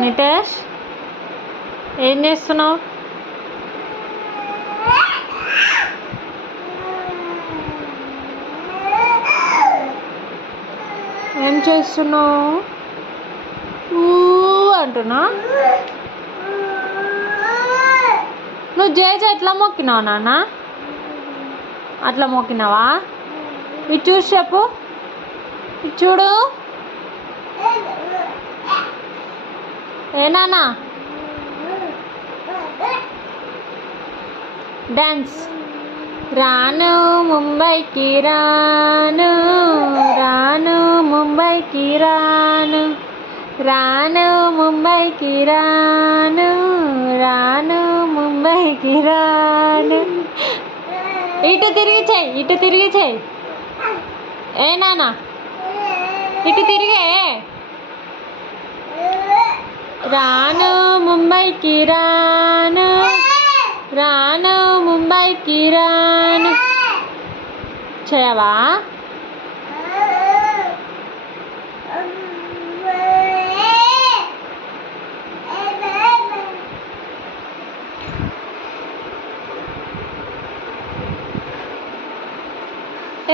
నితేష్ ఏం చేస్తున్నావు? ఏం చేస్తున్నావు? అంటున్నా. నువ్వు జేజ ఎట్లా మొక్కినావు నాన్న? అట్లా మొక్కినావా? ఇది చూసి చెప్పు. ఇది చూడు. ఏ నాన్న డాన్స్. రాను ముంబైకి రాను, రాను ముంబైకి రాను, రాను ముంబైకి రాను, రాను ముంబైకి రాను. ఇటు తిరిగి చెయ్యి, ఇటు తిరిగి చెయ్యి. ఏ నాన్న ఇటు తిరిగే. రాను ముంబైకి రాను, రాను ముంబైకి రాను. చేయవా?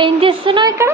ఏం చేస్తున్నావు ఇక్కడ?